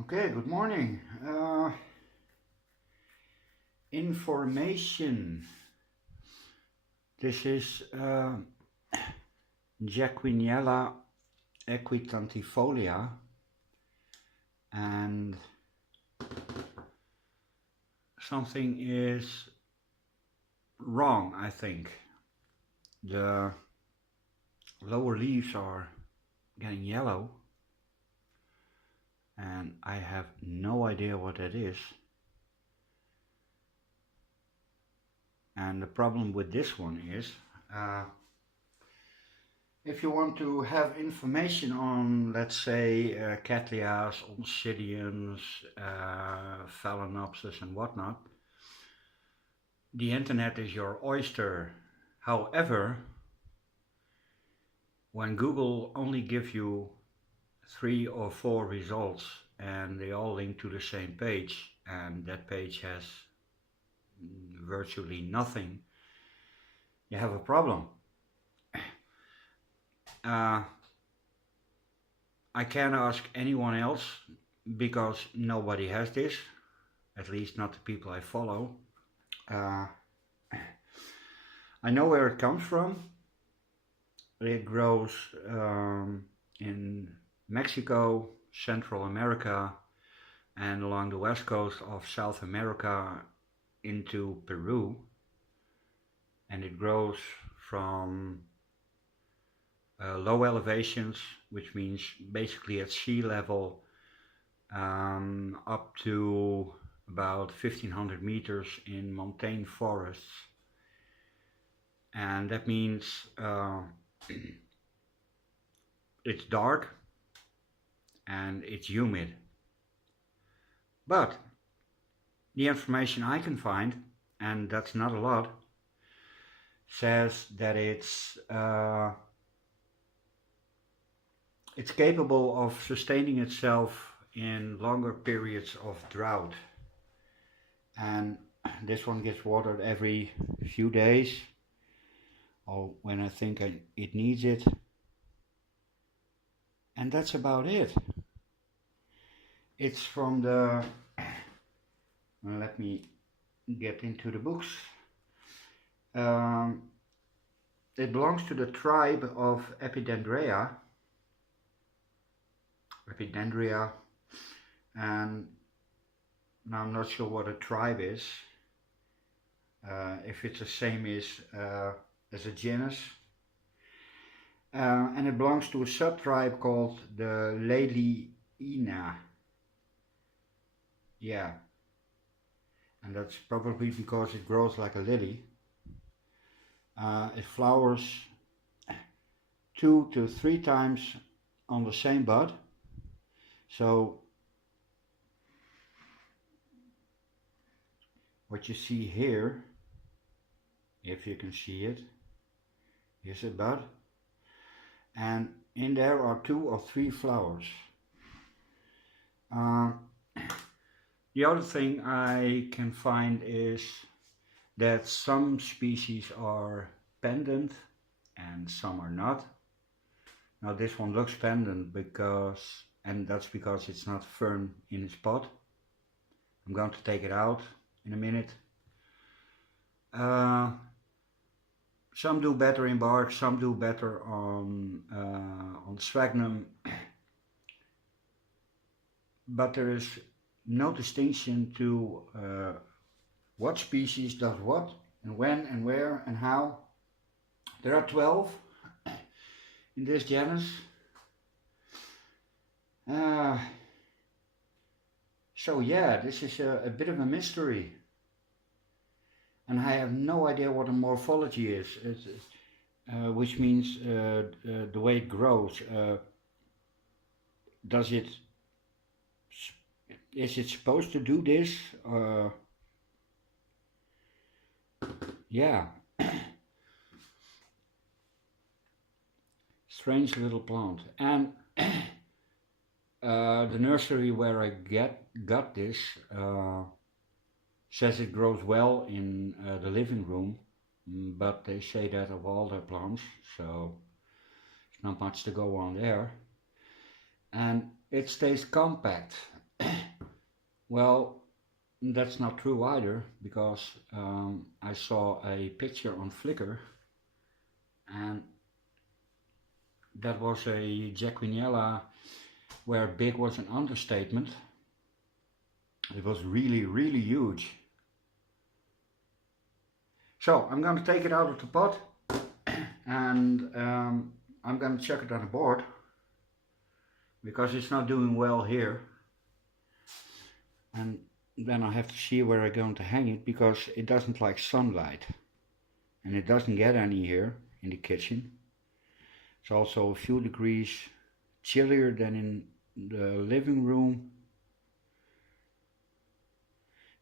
Okay, good morning. Information. This is Jaquiniella equitantifolia, and something is wrong, I think. The lower leaves are getting yellow, and I have no idea what that is. And the problem with this one is, if you want to have information on, let's say, Cattleyas, Oncidiums, Phalaenopsis and whatnot, the internet is your oyster. However, when Google only gives you 3 or 4 results and they all link to the same page, and that page has virtually nothing, you have a problem. I can't ask anyone else because nobody has this, at least not the people I follow. I know where it comes from. It grows in Mexico, Central America, and along the west coast of South America into Peru, and it grows from low elevations, which means basically at sea level, up to about 1500 meters in montane forests. And that means it's dark and it's humid. But the information I can find, and that's not a lot, says that it's capable of sustaining itself in longer periods of drought. And this one gets watered every few days, or when I think it needs it. And that's about it. It's from the, let me get into the books. It belongs to the tribe of Epidendria, and now I'm not sure what a tribe is, if it's the same as a genus, and it belongs to a subtribe called the Leliina. Yeah, and that's probably because it grows like a lily. It flowers 2 to 3 times on the same bud. So what you see here, if you can see it, here's a bud, and in there are 2 or 3 flowers. The other thing I can find is that some species are pendant and some are not. Now this one looks pendant and that's because it's not firm in its pot. I'm going to take it out in a minute. Some do better in bark, some do better on sphagnum, but there is no distinction to what species does what, and when, and where, and how. There are 12 in this genus. So yeah, this is a bit of a mystery, and I have no idea what a morphology is, which means the way it grows. Is it supposed to do this? Yeah. Strange little plant. And the nursery where I got this says it grows well in the living room, but they say that of all their plants, so there's not much to go on there. And it stays compact. Well, that's not true either, because I saw a picture on Flickr, and that was a Jacquinella where big was an understatement. It was really, really huge. So I'm going to take it out of the pot and I'm going to chuck it on the board because it's not doing well here. And then I have to see where I'm going to hang it because it doesn't like sunlight. And it doesn't get any here in the kitchen. It's also a few degrees chillier than in the living room.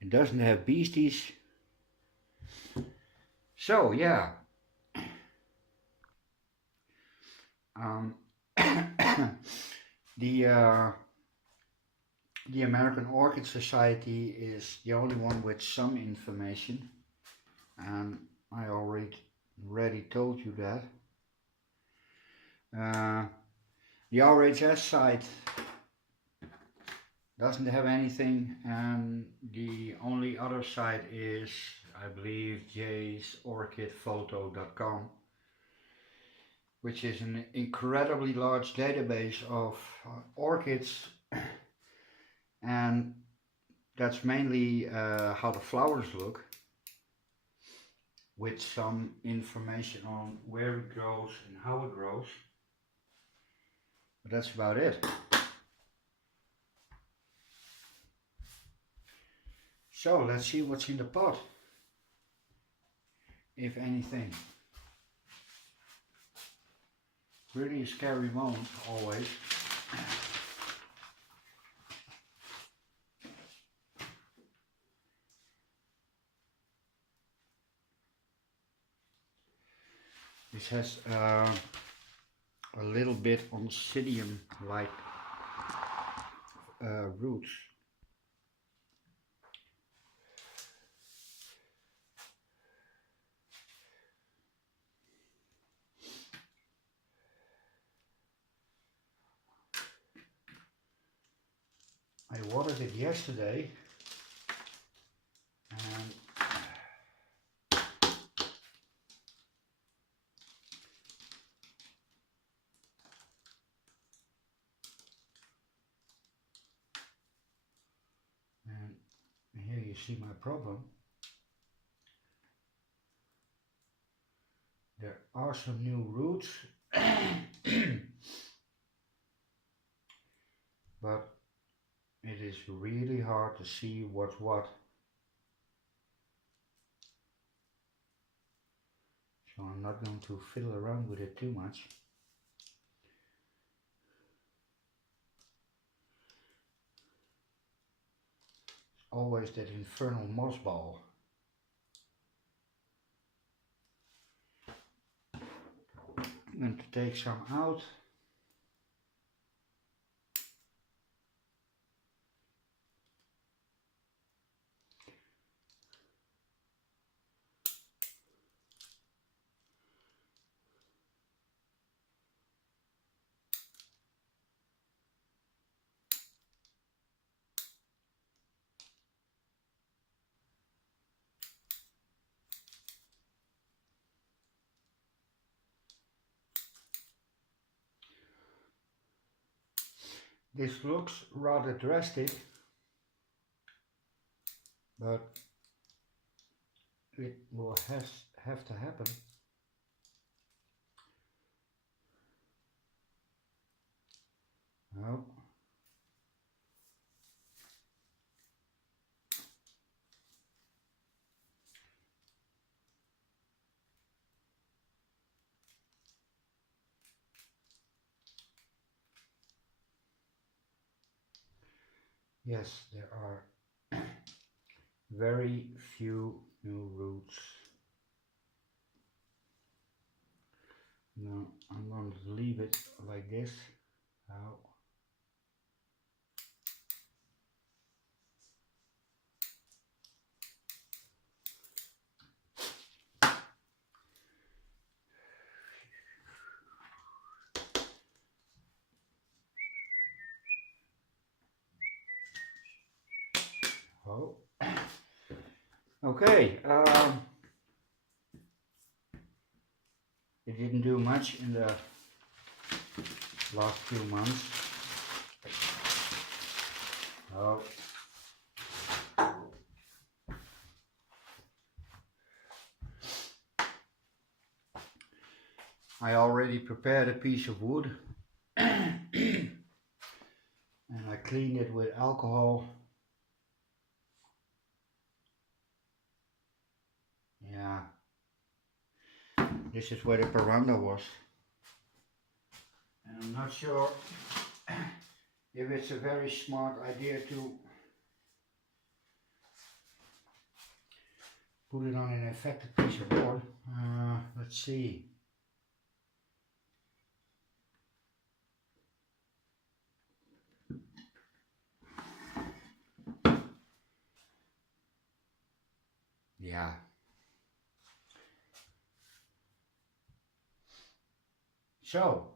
It doesn't have beasties. So yeah. The American Orchid Society is the only one with some information, and I already told you that. The RHS site doesn't have anything, and the only other site is, I believe, jaysorchidphoto.com, which is an incredibly large database of orchids, and that's mainly how the flowers look, with some information on where it grows and how it grows. But that's about it. So let's see what's in the pot, if anything. Really a scary moment, always. This has a little bit oncidium-like roots. I watered it yesterday, and here you see my problem. There are some new roots, but it is really hard to see what's what. So I'm not going to fiddle around with it too much. It's always that infernal moss ball. I'm going to take some out. This looks rather drastic, but it will have to happen. No. Yes, there are very few new roots. Now I'm going to leave it like this. Now, Oh. Okay. It didn't do much in the last few months. Oh. I already prepared a piece of wood and I cleaned it with alcohol. Yeah, this is where the veranda was. And I'm not sure if it's a very smart idea to put it on an affected piece of board. Let's see. Yeah. So,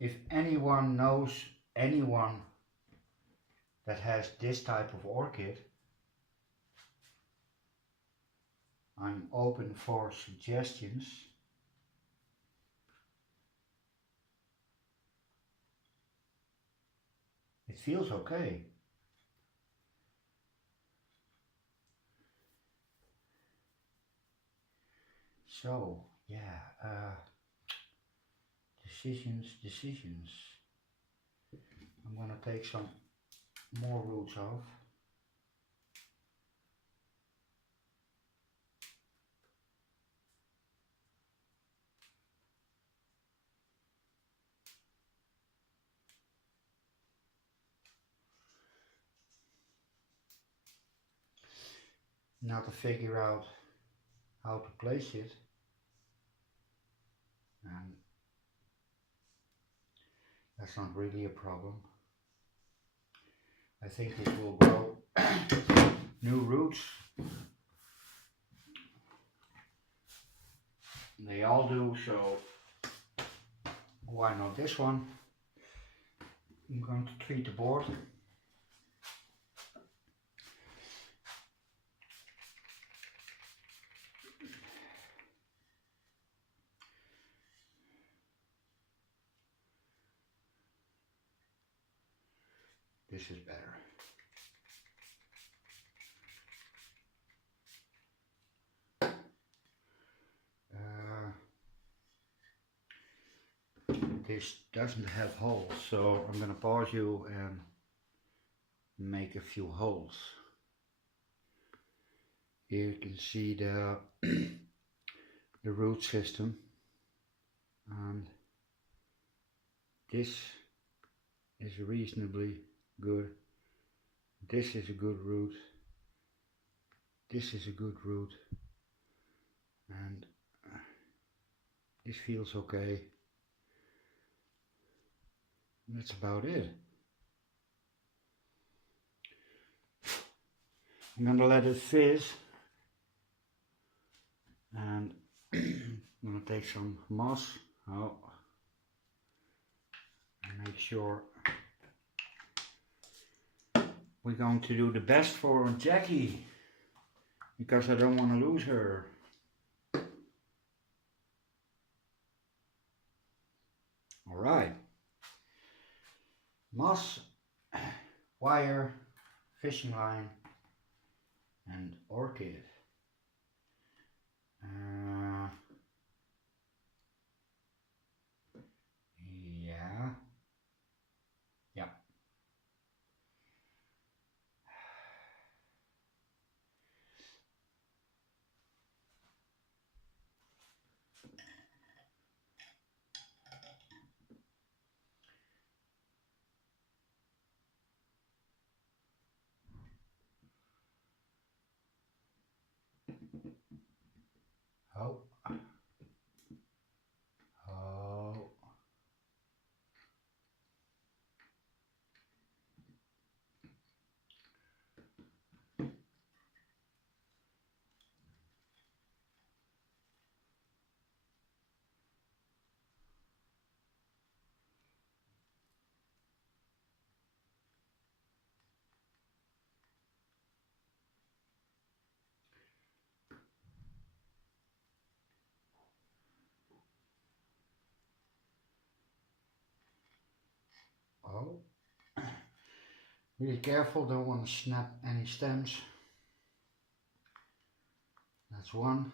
if anyone knows anyone that has this type of orchid, I'm open for suggestions. It feels okay. So, yeah, decisions. I'm gonna take some more roots off. Now to figure out how to place it, and that's not really a problem. I think it will grow new roots. They all do, so why not this one? I'm going to treat the board. This is better. This doesn't have holes, so I'm gonna pause you and make a few holes. Here you can see the the root system, and this is reasonably good. This is a good root. This is a good root, and this feels okay. That's about it. I'm gonna let it fizz, and I'm gonna take some moss out and make sure we're going to do the best for Jacky, because I don't want to lose her. All right, moss, wire, fishing line, and orchid. Yeah. Yeah. Be careful, don't want to snap any stems. That's one.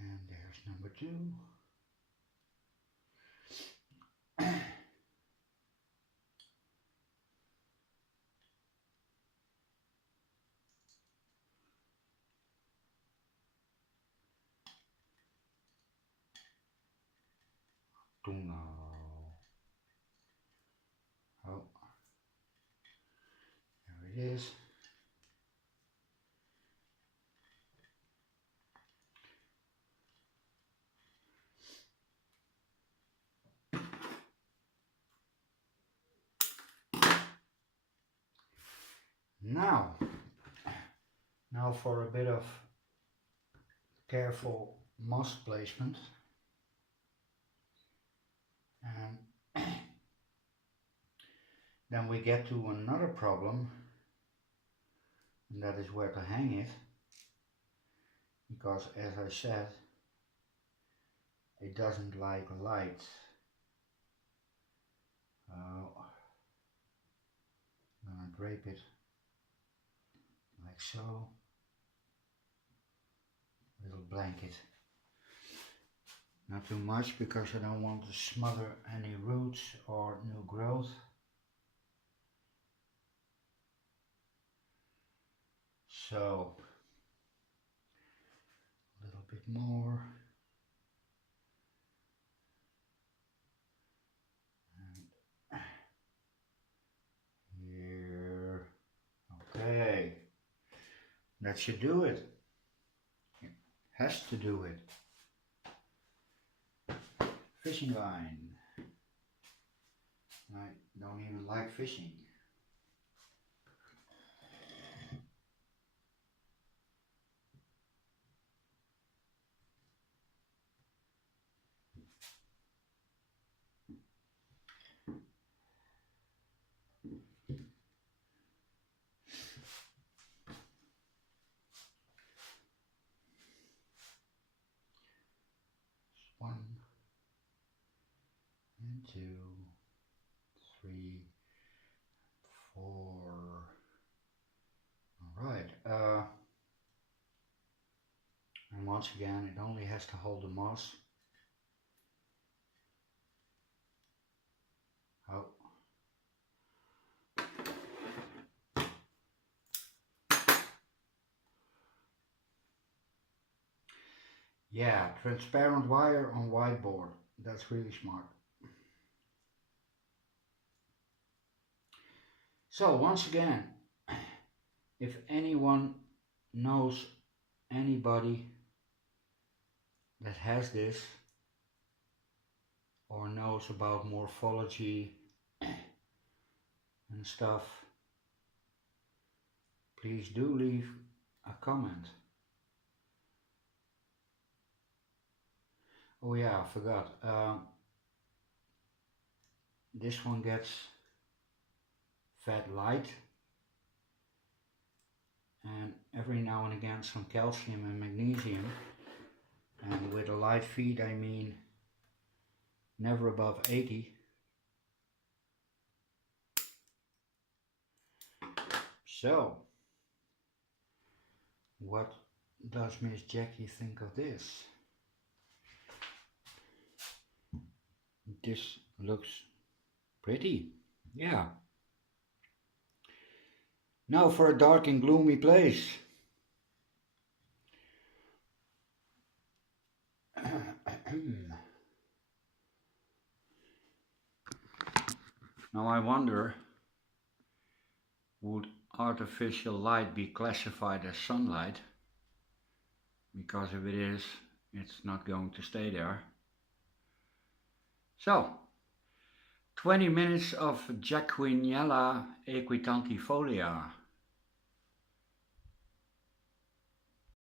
And there's number two. Oh, there it is. Now for a bit of careful moss placement. And then we get to another problem, and that is where to hang it, because as I said, it doesn't like light. I'm gonna drape it like so, little blanket. Not too much because I don't want to smother any roots or new growth. So, a little bit more. And here. Okay. That should do it. It has to do it. Fishing line. I don't even like fishing. One and two, three, four. All right. And once again, it only has to hold the moss. Oh. Yeah, transparent wire on whiteboard. That's really smart. So once again, if anyone knows anybody that has this or knows about morphology and stuff, please do leave a comment. Oh yeah, I forgot. This one gets fed light and every now and again some calcium and magnesium. And with a light feed I mean never above 80. So, what does Miss Jacky think of this? This looks pretty, yeah. Now for a dark and gloomy place. Now I wonder, would artificial light be classified as sunlight? Because if it is, it's not going to stay there. So, 20 minutes of Jaquinella equitantifolia.